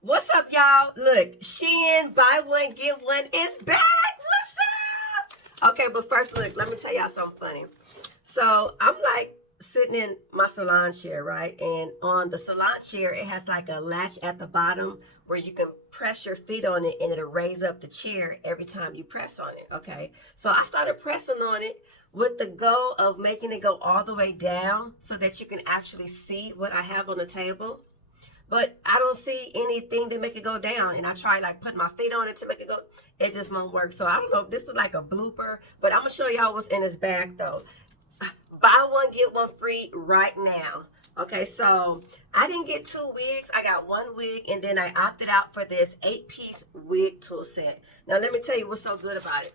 What's up, y'all? Look, SHEIN Buy One Get One is back. What's up? Okay, but first, look, let me tell y'all something funny. So I'm like sitting in my salon chair, right? And on the salon chair, it has like a latch at the bottom where you can press your feet on it and it'll raise up the chair every time you press on it. Okay, so I started pressing on it with the goal of making it go all the way down so that you can actually see what I have on the table. But I don't see anything to make it go down. And I try like putting my feet on it to make it go. It just won't work. So I don't know if this is like a blooper, but I'm gonna show y'all what's in this bag though. Buy one, get one free right now. Okay, so I didn't get 2 wigs. I got 1 wig, and then I opted out for this 8-piece wig tool set. Now let me tell you what's so good about it.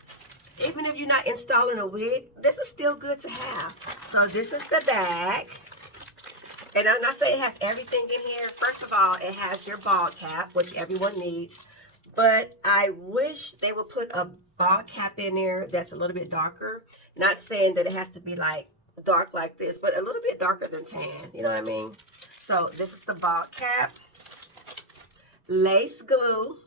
Even if you're not installing a wig, this is still good to have. So this is the bag. And I'm not saying it has everything in here. First of all, it has your ball cap, which everyone needs. But I wish they would put a ball cap in there that's a little bit darker. Not saying that it has to be like dark like this, but a little bit darker than tan. You know what I mean? So this is the ball cap. Lace glue.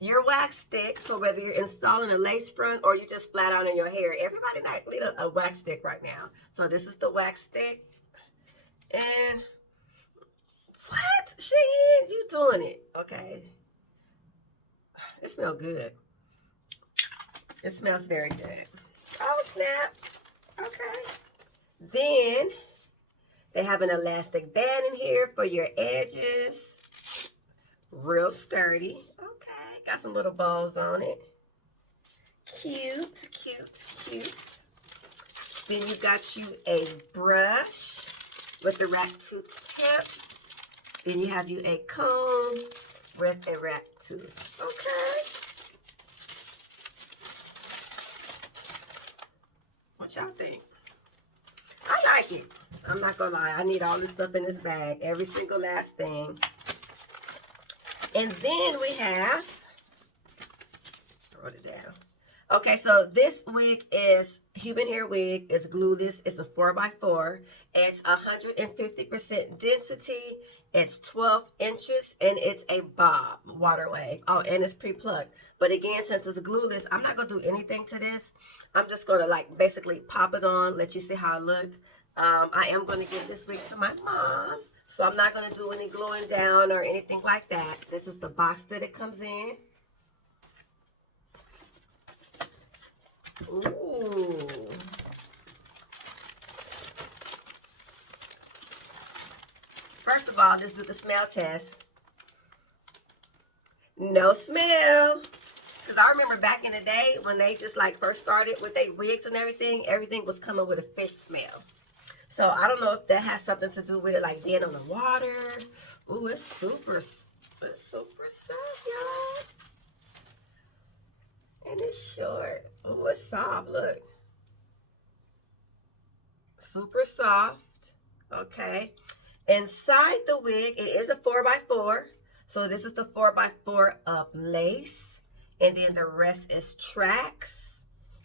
Your wax stick, so whether you're installing a lace front or you just flat out in your hair, everybody need a wax stick right now. So this is the wax stick. And what? SHEIN, you doing it. Okay. It smells good. It smells very good. Oh, snap. Okay. Then they have an elastic band in here for your edges. Real sturdy. Okay. Got some little bows on it. Cute, cute, cute. Then you got you a brush with the rat tooth tip. Then you have you a comb with a rat tooth. Okay. What y'all think? I like it. I'm not gonna lie. I need all this stuff in this bag. Every single last thing. And then we have, wrote it down. Okay, so this wig is human hair wig. It's glueless. It's a 4x4. It's 150% density. It's 12 inches, and it's a bob waterway. Oh, and it's pre-plucked. But again, since it's glueless, I'm not gonna do anything to this. I'm just gonna like basically pop it on, let you see how it look. I am gonna give this wig to my mom. So I'm not going to do any gluing down or anything like that. This is the box that it comes in. Ooh. First of all, let's do the smell test. No smell. Because I remember back in the day when they just like first started with their wigs and everything was coming with a fish smell. So I don't know if that has something to do with it, like being on the water. Ooh, it's super soft, y'all. And it's short. Ooh, it's soft, look. Super soft, okay. Inside the wig, it is a 4x4. So this is the 4x4 of lace. And then the rest is tracks.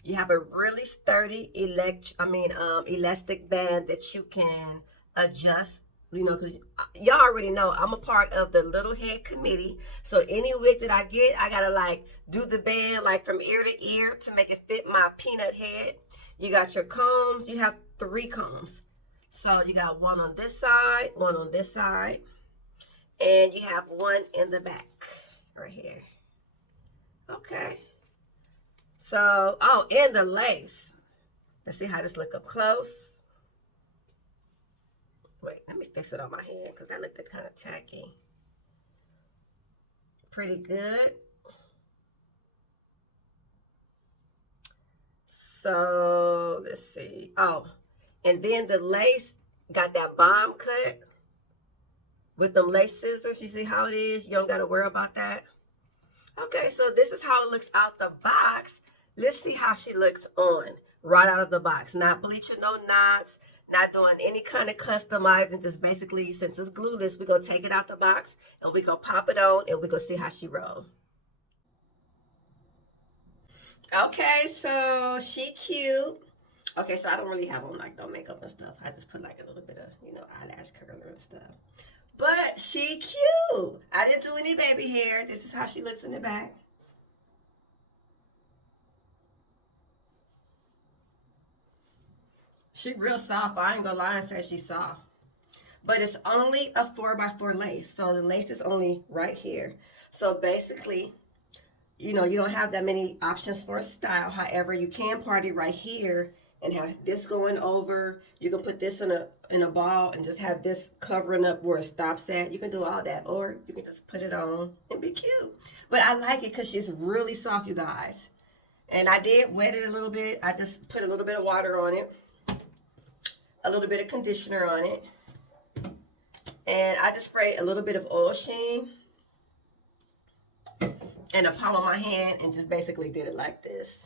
You have a really sturdy elastic band that you can adjust, you know, because y'all already know I'm a part of the little head committee. So any wig that I get, I gotta like do the band like from ear to ear to make it fit my peanut head. You got your combs. You have 3 combs. So you got one on this side, one on this side, and you have one in the back right here. Okay. So, oh, and the lace. Let's see how this look up close. Wait, let me fix it on my hand because that looked kind of tacky. Pretty good. So, let's see. Oh, and then the lace got that bomb cut with them lace scissors. You see how it is? You don't got to worry about that. Okay, so this is how it looks out the box. Let's see how she looks on right out of the box. Not bleaching no knots, not doing any kind of customizing. Just basically, since it's glueless, we're going to take it out the box and we're going to pop it on and we're going to see how she rolls. Okay, so she cute. Okay, so I don't really have on like no makeup and stuff. I just put like a little bit of, eyelash curler and stuff. But she cute. I didn't do any baby hair. This is how she looks in the back. She real soft. I ain't gonna lie and say she's soft. But it's only a 4x4 lace. So the lace is only right here. So basically, you don't have that many options for a style. However, you can party right here and have this going over. You can put this in a ball and just have this covering up where it stops at. You can do all that, or you can just put it on and be cute. But I like it because she's really soft, you guys. And I did wet it a little bit. I just put a little bit of water on it, a little bit of conditioner on it, and I just sprayed a little bit of oil sheen in the palm of my hand and just basically did it like this.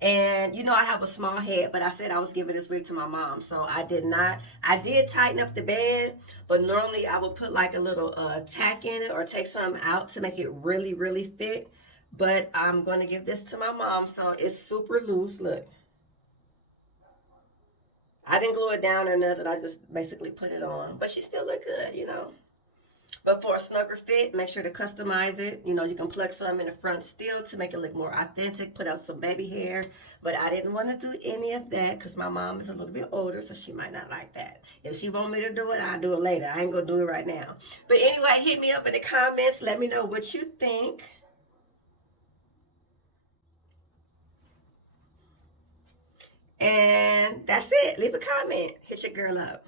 And I have a small head, but I said I was giving this wig to my mom, so I did not. I did tighten up the band, but normally I would put like a little tack in it or take something out to make it really, really fit. But I'm going to give this to my mom, so it's super loose. Look, I didn't glue it down or nothing. I just basically put it on, but she still look good. But for a snugger fit, make sure to customize it. You can plug some in the front still to make it look more authentic, put out some baby hair. But I didn't want to do any of that because my mom is a little bit older, so she might not like that. If she want me to do it, I'll do it later. I ain't going to do it right now. But anyway, hit me up in the comments. Let me know what you think. And that's it. Leave a comment. Hit your girl up.